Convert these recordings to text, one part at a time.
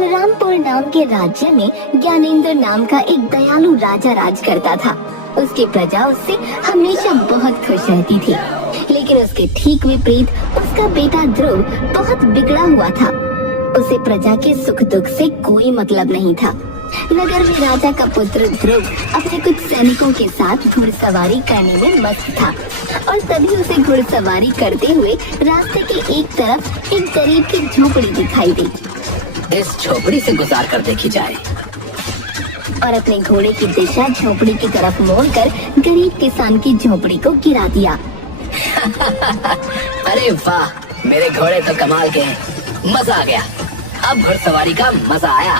बलरामपुर नाम के राज्य में ज्ञानेंद्र नाम का एक दयालु राजा राज करता था। उसकी प्रजा उससे हमेशा बहुत खुश रहती थी, लेकिन उसके ठीक विपरीत उसका बेटा ध्रुव बहुत बिगड़ा हुआ था। उसे प्रजा के सुख दुख से कोई मतलब नहीं था। नगर में राजा का पुत्र ध्रुव अपने कुछ सैनिकों के साथ घुड़सवारी करने में मस्त था, और तभी उसे घुड़सवारी करते हुए रास्ते के एक तरफ एक गरीब की झोपड़ी दिखाई दी। इस झोपड़ी से गुजार कर देखी जाए। और अपने घोड़े की दिशा झोपड़ी की तरफ मोड़कर गरीब किसान की झोपड़ी को गिरा दिया। अरे वाह, मेरे घोड़े तो कमाल के हैं, मजा आ गया। अब घुड़सवारी का मजा आया।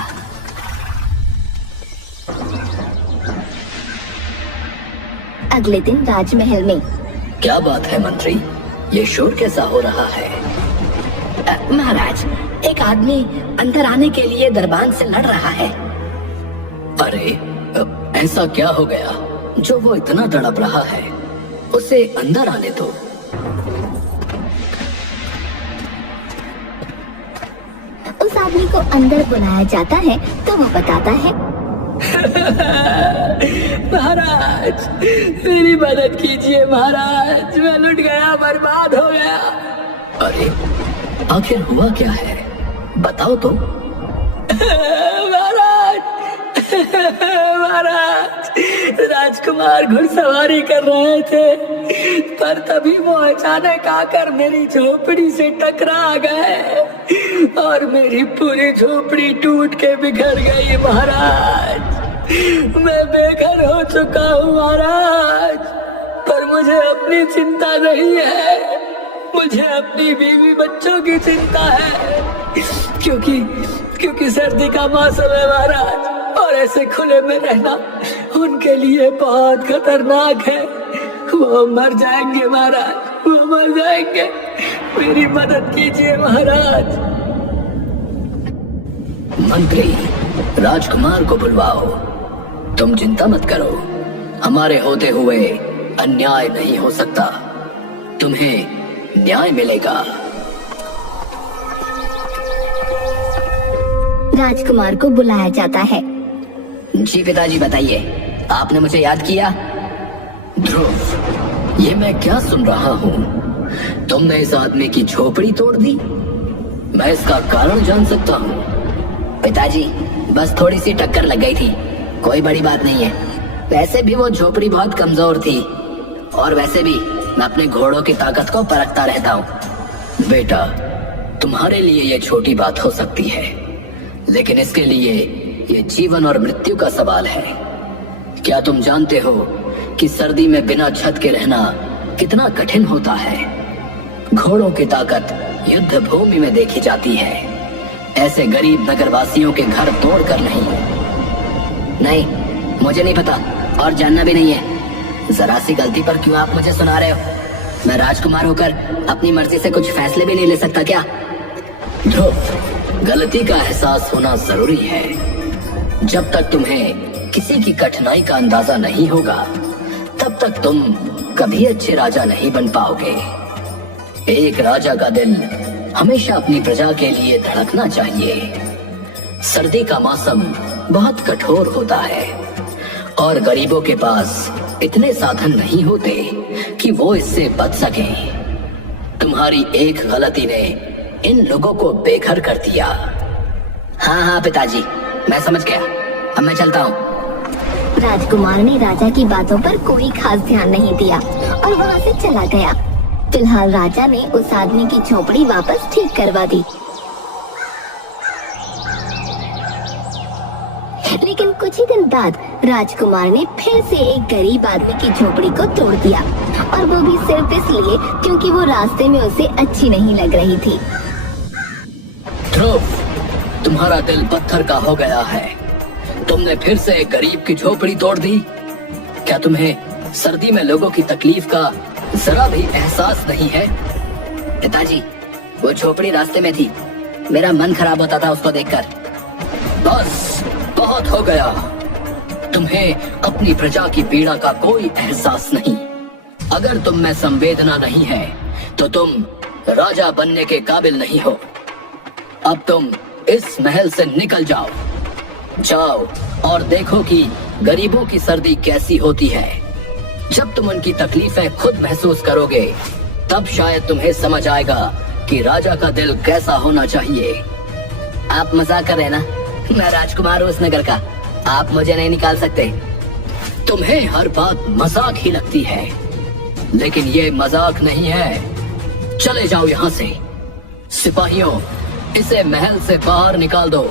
अगले दिन राजमहल में। क्या बात है मंत्री, ये शोर कैसा हो रहा है? महाराज, एक आदमी अंदर आने के लिए दरबान से लड़ रहा है। अरे, ऐसा क्या हो गया जो वो इतना तड़प रहा है? उसे अंदर आने दो। उस आदमी को अंदर बुलाया जाता है तो वो बताता है, महाराज, मेरी मदद कीजिए महाराज, मैं लुट गया, बर्बाद हो गया। अरे, आखिर हुआ क्या है, बताओ तो। महाराज, महाराज, राजकुमार घुड़सवारी कर रहे थे, पर तभी वो अचानक आकर मेरी झोपड़ी से टकरा गए और मेरी पूरी झोपड़ी टूट के बिखर गई। महाराज, मैं बेघर हो चुका हूँ महाराज, पर मुझे अपनी चिंता नहीं है, मुझे अपनी बीवी बच्चों की चिंता है, क्योंकि सर्दी का मौसम है महाराज, और ऐसे खुले में रहना उनके लिए बहुत खतरनाक है। वो मर जाएंगे महाराज, वो मर जाएंगे, मेरी मदद कीजिए महाराज। मंत्री, राजकुमार को बुलवाओ। तुम चिंता मत करो, हमारे होते हुए अन्याय नहीं हो सकता, तुम्हें न्याय मिलेगा। राजकुमार को बुलाया जाता है। जी पिताजी, बताइए, आपने मुझे याद किया? ध्रुव, ये मैं क्या सुन रहा हूँ? तुमने इस आदमी की झोपड़ी तोड़ दी? मैं इसका कारण जान सकता हूँ? पिताजी, बस थोड़ी सी टक्कर लग गई थी, कोई बड़ी बात नहीं है। वैसे भी वो झोपड़ी बहुत कमजोर थी, और वैसे भी मैं अपने घोड़ों की ताकत को परखता रहता हूँ। बेटा, तुम्हारे लिए ये छोटी बात हो सकती है, लेकिन इसके लिए ये जीवन और मृत्यु का सवाल है। क्या तुम जानते हो कि सर्दी में बिना छत के रहना कितना कठिन होता है? घोड़ों की ताकत युद्ध भूमि में देखी जाती है, ऐसे गरीब नगरवासियों के घर तोड़कर नहीं। नहीं, मुझे नहीं पता और जानना भी नहीं है। जरा सी गलती पर क्यों आप मुझे सुना रहे हो? मैं राजकुमार होकर अपनी मर्जी से कुछ फैसले भी नहीं ले सकता क्या? ध्रुव, गलती का एहसास होना जरूरी है। जब तक तुम्हें किसी की कठिनाई का अंदाजा नहीं होगा, तब तक तुम कभी अच्छे राजा नहीं बन पाओगे। एक राजा का दिल हमेशा अपनी प्रजा के लिए धड़कना चाहिए। सर्दी का मौसम बहुत कठोर होता है, और गरीबों के पास इतने साधन नहीं होते कि वो इससे बच सके। तुम्हारी एक गलती ने इन लोगों को बेघर कर दिया। हाँ पिताजी, मैं समझ गया, अब मैं चलता हूँ। राजकुमार ने राजा की बातों पर कोई खास ध्यान नहीं दिया और वहाँ से चला गया। फिलहाल राजा ने उस आदमी की झोपड़ी वापस ठीक करवा दी, लेकिन कुछ ही दिन बाद राजकुमार ने फिर से एक गरीब आदमी की झोपड़ी को तोड़ दिया, और वो भी सिर्फ इसलिए क्योंकि वो रास्ते में उसे अच्छी नहीं लग रही थी। ध्रुव, तुम्हारा दिल पत्थर का हो गया है। तुमने फिर से एक गरीब की झोपड़ी तोड़ दी। क्या तुम्हें सर्दी में लोगों की तकलीफ का जरा भी एहसास नहीं है? पिताजी, वो झोपड़ी रास्ते में थी, मेरा मन खराब होता था उसको देखकर। बस, बहुत हो गया। तुम्हें अपनी प्रजा की पीड़ा का कोई एहसास नहीं। अगर तुम में संवेदना नहीं है, तो तुम राजा बनने के काबिल नहीं हो। अब तुम इस महल से निकल जाओ। जाओ और देखो कि गरीबों की सर्दी कैसी होती है। जब तुम उनकी तकलीफें खुद महसूस करोगे तब शायद तुम्हें समझ आएगा कि राजा का दिल कैसा होना चाहिए। आप मजाक कर रहे हैं ना? मैं राजकुमार हूँ इस नगर का, आप मुझे नहीं निकाल सकते। तुम्हें हर बात मजाक ही लगती है, लेकिन ये मजाक नहीं है। चले जाओ यहाँ से। सिपाहियों, इसे महल से बाहर निकाल दो।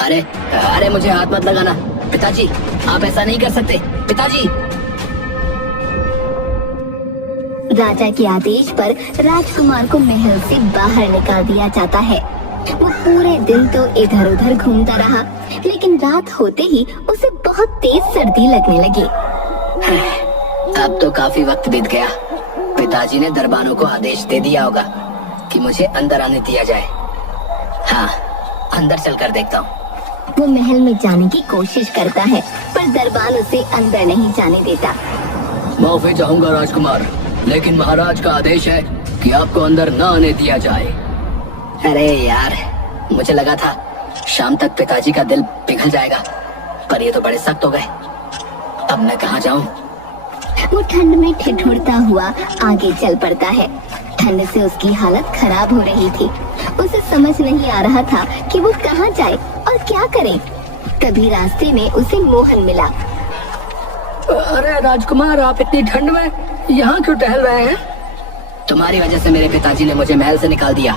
अरे अरे मुझे हाथ मत लगाना पिताजी, आप ऐसा नहीं कर सकते पिताजी। राजा के आदेश पर राजकुमार को महल से बाहर निकाल दिया जाता है। वो पूरे दिन तो इधर उधर घूमता रहा, लेकिन रात होते ही उसे बहुत तेज सर्दी लगने लगी। अब तो काफी वक्त बीत गया। पिताजी ने दरबारों को आदेश दे दिया होगा कि मुझे अंदर आने दिया जाए। हाँ, अंदर चलकर देखता हूँ। वो महल में जाने की कोशिश करता है, पर दरबान उसे अंदर नहीं जाने देता। माफी चाहूंगा राजकुमार, लेकिन महाराज का आदेश है कि आपको अंदर न आने दिया जाए। अरे यार, मुझे लगा था शाम तक पिताजी का दिल पिघल जाएगा, पर ये तो बड़े सख्त हो गए। अब मैं कहाँ जाऊँ? वो ठंड में ठिठुरता हुआ आगे चल पड़ता है। ठंड से उसकी हालत खराब हो रही थी। उसे समझ नहीं आ रहा था कि वो कहाँ जाए और क्या करे। तभी रास्ते में उसे मोहन मिला। अरे राजकुमार, आप इतनी ठंड में यहाँ क्यों टहल रहे हैं? तुम्हारी वजह से मेरे पिताजी ने मुझे महल से निकाल दिया।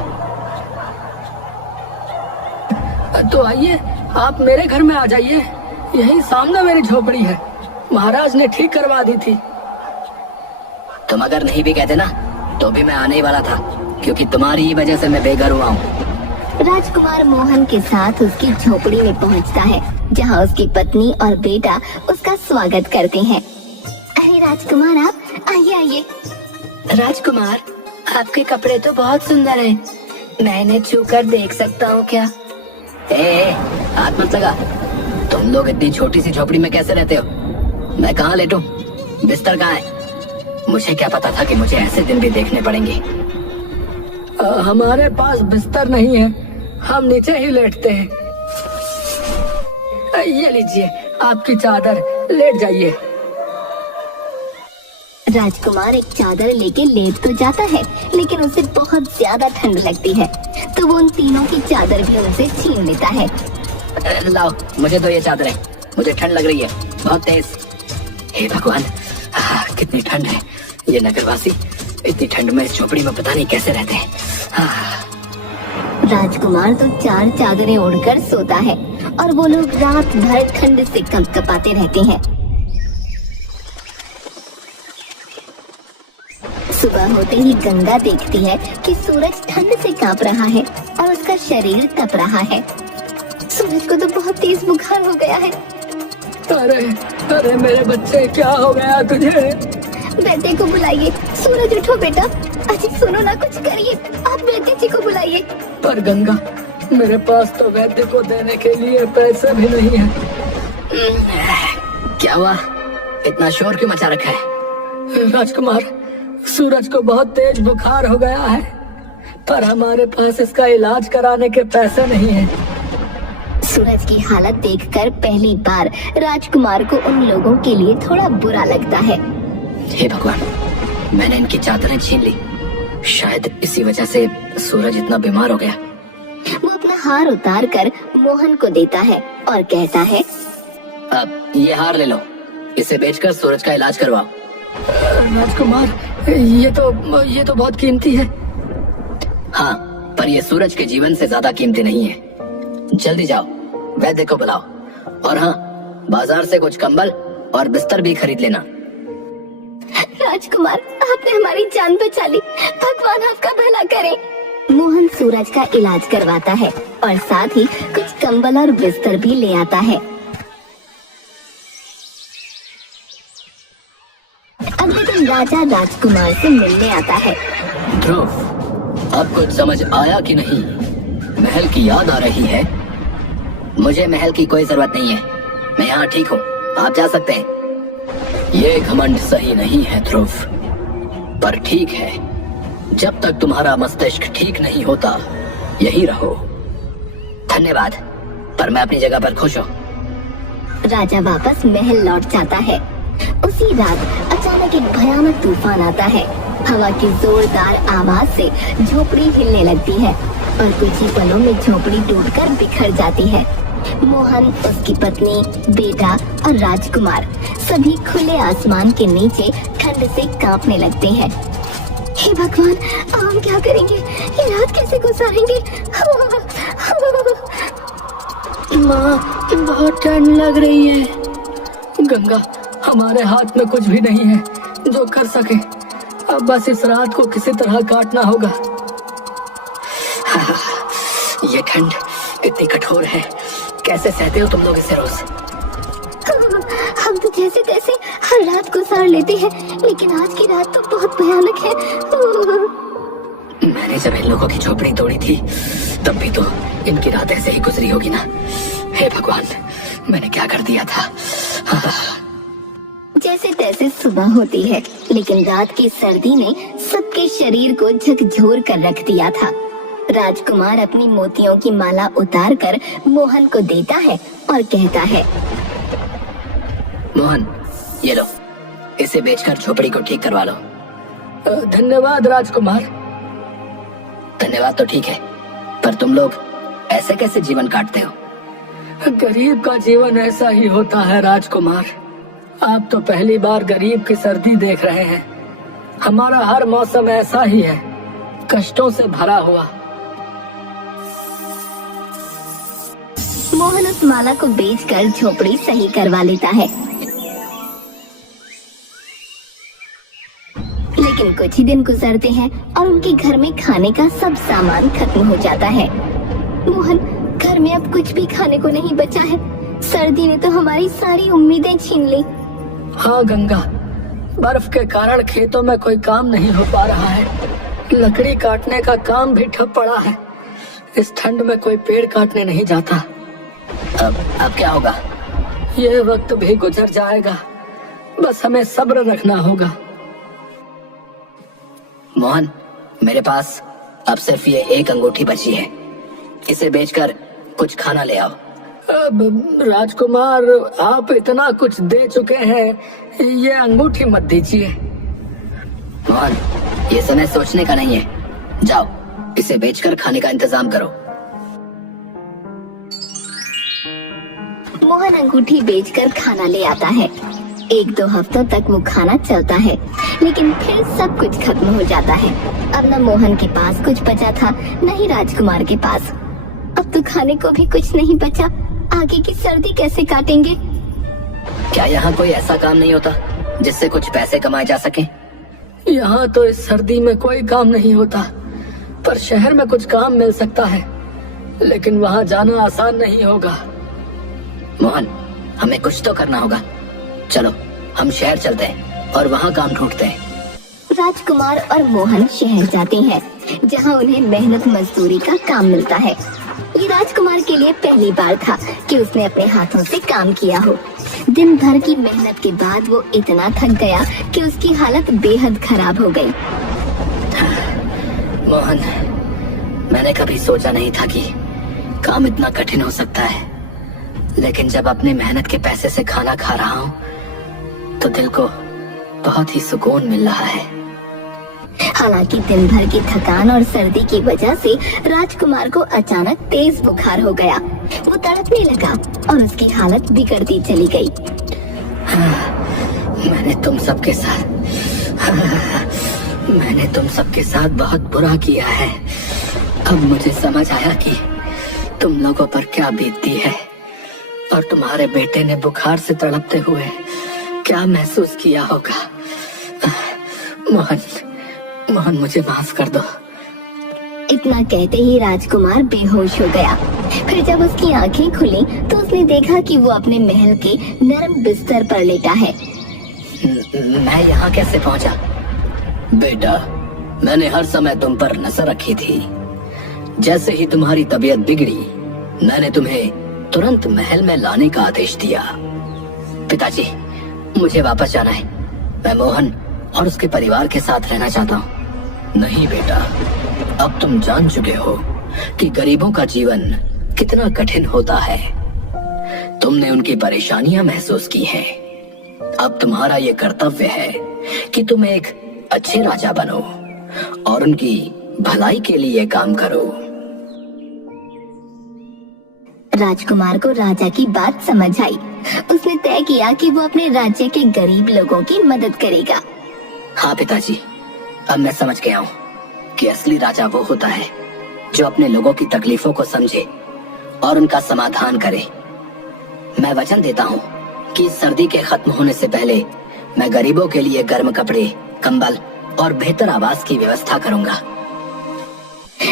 तो आइए, आप मेरे घर में आ जाइए। यही सामने मेरी झोपड़ी है, महाराज ने ठीक करवा दी थी। तुम अगर नहीं भी कहते ना तो भी मैं आने ही वाला था, क्योंकि तुम्हारी ही वजह से मैं बेघर हुआ हूँ। राजकुमार मोहन के साथ उसकी झोपड़ी में पहुंचता है, जहां उसकी पत्नी और बेटा उसका स्वागत करते हैं। अरे राजकुमार, आप आइए आइए। राजकुमार, आपके कपड़े तो बहुत सुंदर हैं। मैं इन्हें छूकर देख सकता हूँ क्या? हाथ मत लगा। तुम लोग इतनी छोटी सी झोपड़ी में कैसे रहते हो? मैं कहाँ लेटूं? बिस्तर कहाँ है? मुझे क्या पता था कि मुझे ऐसे दिन भी देखने पड़ेंगे। हमारे पास बिस्तर नहीं है, हम नीचे ही लेटते हैं। ये लीजिए आपकी चादर, लेट जाइए। राजकुमार एक चादर लेके लेट तो जाता है, लेकिन उसे बहुत ज्यादा ठंड लगती है, तो वो उन तीनों की चादर भी उनसे छीन लेता है। लाओ, मुझे दो ये चादरें, मुझे ठंड लग रही है बहुत तेज। हे भगवान, कितनी ठंड है। ये नगरवासी इतनी ठंड में इस झोपड़ी में पता नहीं कैसे रहते हैं। राजकुमार तो 4 चादरें ओढ़कर सोता है और वो लोग रात भर ठंड से कंपकपाते रहते हैं। सुबह होते ही गंगा देखती है कि सूरज ठंड से कांप रहा है और उसका शरीर तप रहा है। सूरज को तो बहुत तेज बुखार हो गया है। अरे मेरे बच्चे, क्या हो गया तुझे? बेटे को बुलाइए। सूरज उठो बेटा। अजी सुनो ना, कुछ करिए, आप बेटे जी को बुलाइए। पर गंगा, मेरे पास तो वैद्य को देने के लिए पैसे भी नहीं है। क्या हुआ? इतना शोर क्यों मचा रखा है? राजकुमार, सूरज को बहुत तेज बुखार हो गया है, पर हमारे पास इसका इलाज कराने के पैसे नहीं है। सूरज की हालत देखकर पहली बार राजकुमार को उन लोगों के लिए थोड़ा बुरा लगता है। हे भगवान, मैंने इनकी चादरें छीन ली। शायद इसी वजह से सूरज इतना बीमार हो गया। वो अपना हार उतार कर मोहन को देता है और कहता है, अब ये हार ले लो, इसे बेचकर सूरज का इलाज करवाओ। राजकुमार, ये तो बहुत कीमती है। हाँ, पर ये सूरज के जीवन से ज्यादा कीमती नहीं है। जल्दी जाओ, वैद्य को बुलाओ, और हाँ, बाजार से कुछ कंबल और बिस्तर भी खरीद लेना। राजकुमार, आपने हमारी जान बचा ली, भगवान आपका भला करे। मोहन सूरज का इलाज करवाता है और साथ ही कुछ कंबल और बिस्तर भी ले आता है। अगले दिन राजा राजकुमार से मिलने आता है। ध्रुव, अब कुछ समझ आया कि नहीं? महल की याद आ रही है? मुझे महल की कोई जरूरत नहीं है, मैं यहाँ ठीक हूँ, आप जा सकते हैं। ये घमंड सही नहीं है ध्रुव, पर ठीक है। जब तक तुम्हारा मस्तिष्क ठीक नहीं होता, यही रहो। धन्यवाद, पर मैं अपनी जगह पर खुश हूँ। राजा वापस महल लौट जाता है। उसी रात अचानक एक भयानक तूफान आता है। हवा की जोरदार आवाज से झोपड़ी हिलने लगती है और कुछ ही पलों में झोपड़ी टूटकर बिखर जाती है। मोहन, उसकी पत्नी, बेटा और राजकुमार सभी खुले आसमान के नीचे ठंड से कांपने लगते हैं। हे भगवान, हम क्या करेंगे? ये रात कैसे गुजारेंगे? माँ, बहुत ठंड लग रही है। गंगा, हमारे हाथ में कुछ भी नहीं है जो कर सके। अब बस इस रात को किसी तरह काटना होगा। ये ठंड इतनी कठोर है, कैसे सहते हो तुम लोग इसे रोज? हम तो जैसे तैसे हर रात गुजार लेते हैं, लेकिन आज की रात तो बहुत भयानक है। मैंने जब इन लोगों की झोपड़ी तोड़ी थी तब भी तो इनकी रात ऐसे ही गुजरी होगी ना। हे भगवान, मैंने क्या कर दिया था? जैसे तैसे सुबह होती है, लेकिन रात की सर्दी ने सबके शरीर को झकझोर कर रख दिया था। राजकुमार अपनी मोतियों की माला उतारकर मोहन को देता है और कहता है, मोहन, ये लो, इसे बेचकर झोपड़ी को ठीक करवा लो। धन्यवाद राजकुमार। धन्यवाद तो ठीक है, पर तुम लोग ऐसे कैसे जीवन काटते हो? गरीब का जीवन ऐसा ही होता है राजकुमार। आप तो पहली बार गरीब की सर्दी देख रहे हैं। हमारा हर मौसम ऐसा ही है, कष्टों से भरा हुआ। मोहन उस माला को बेचकर झोपड़ी सही करवा लेता है, लेकिन कुछ ही दिन गुजरते हैं और उनके घर में खाने का सब सामान खत्म हो जाता है। मोहन, घर में अब कुछ भी खाने को नहीं बचा है। सर्दी ने तो हमारी सारी उम्मीदें छीन ली। हाँ गंगा, बर्फ के कारण खेतों में कोई काम नहीं हो पा रहा है। लकड़ी काटने का काम भी ठप पड़ा है। इस ठंड में कोई पेड़ काटने नहीं जाता। अब क्या होगा? ये वक्त भी गुजर जाएगा, बस हमें सब्र रखना होगा। मोहन, मेरे पास अब सिर्फ ये एक अंगूठी बची है, इसे बेचकर कुछ खाना ले आओ। अब राजकुमार, आप इतना कुछ दे चुके हैं, ये अंगूठी मत दीजिए। मोहन, ये समय सोचने का नहीं है, जाओ इसे बेचकर खाने का इंतजाम करो। मोहन अंगूठी बेचकर खाना ले आता है। 1-2 हफ्तों तक वो खाना चलता है, लेकिन फिर सब कुछ खत्म हो जाता है। अब न मोहन के पास कुछ बचा था, न ही राजकुमार के पास। अब तो खाने को भी कुछ नहीं बचा। आगे की सर्दी कैसे काटेंगे? क्या यहाँ कोई ऐसा काम नहीं होता जिससे कुछ पैसे कमाए जा सके? यहाँ तो इस सर्दी में कोई काम नहीं होता, पर शहर में कुछ काम मिल सकता है, लेकिन वहाँ जाना आसान नहीं होगा। मोहन, हमें कुछ तो करना होगा। चलो हम शहर चलते हैं और वहाँ काम ढूंढते हैं। राजकुमार और मोहन शहर जाते हैं, जहाँ उन्हें मेहनत मजदूरी का काम मिलता है। ये राजकुमार के लिए पहली बार था कि उसने अपने हाथों से काम किया हो। दिन भर की मेहनत के बाद वो इतना थक गया कि उसकी हालत बेहद खराब हो गई। मोहन, मैंने कभी सोचा नहीं था कि काम इतना कठिन हो सकता है, लेकिन जब अपनी मेहनत के पैसे से खाना खा रहा हूँ तो दिल को बहुत ही सुकून मिल रहा है। हालांकि दिन भर की थकान और सर्दी की वजह से राजकुमार को अचानक तेज बुखार हो गया। वो तड़पने लगा और उसकी हालत बिगड़ती चली गई। मैंने तुम सबके साथ बहुत बुरा किया है। अब मुझे समझ आया कि तुम लोगों पर क्या बीतती है, और तुम्हारे बेटे ने बुखार से तड़पते हुए क्या महसूस किया होगा। मोहन, मुझे माफ कर दो। इतना कहते ही राजकुमार बेहोश हो गया। फिर जब उसकी आंखें खुली तो उसने देखा कि वो अपने महल के नरम बिस्तर पर लेटा है। मैं यहाँ कैसे पहुँचा? बेटा, मैंने हर समय तुम पर नजर रखी थी। जैसे ही तुम्हारी तबीयत बिगड़ी, मैंने तुम्हें तुरंत महल में लाने का आदेश दिया। पिताजी, मुझे वापस जाना है। मैं मोहन और उसके परिवार के साथ रहना चाहता हूँ। नहीं बेटा, अब तुम जान चुके हो कि गरीबों का जीवन कितना कठिन होता है। तुमने उनकी परेशानियां महसूस की हैं। अब तुम्हारा ये कर्तव्य है कि तुम एक अच्छे राजा बनो और उनकी भलाई के लिए काम करो। राजकुमार को राजा की बात समझ आई। उसने तय किया कि वो अपने राज्य के गरीब लोगों की मदद करेगा। हाँ पिताजी, अब मैं समझ गया हूँ कि असली राजा वो होता है जो अपने लोगों की तकलीफों को समझे और उनका समाधान करे। मैं वचन देता हूँ कि इस सर्दी के खत्म होने से पहले मैं गरीबों के लिए गर्म कपड़े, कंबल और बेहतर आवास की व्यवस्था करूंगा।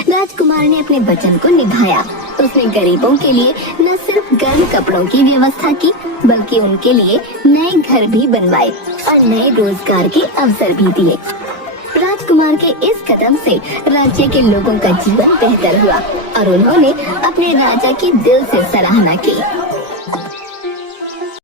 राजकुमार ने अपने वचन को निभाया। उसने गरीबों के लिए न सिर्फ गर्म कपड़ों की व्यवस्था की, बल्कि उनके लिए नए घर भी बनवाए और नए रोजगार के अवसर भी दिए। राजकुमार के इस कदम से राज्य के लोगों का जीवन बेहतर हुआ और उन्होंने अपने राजा की दिल से सराहना की।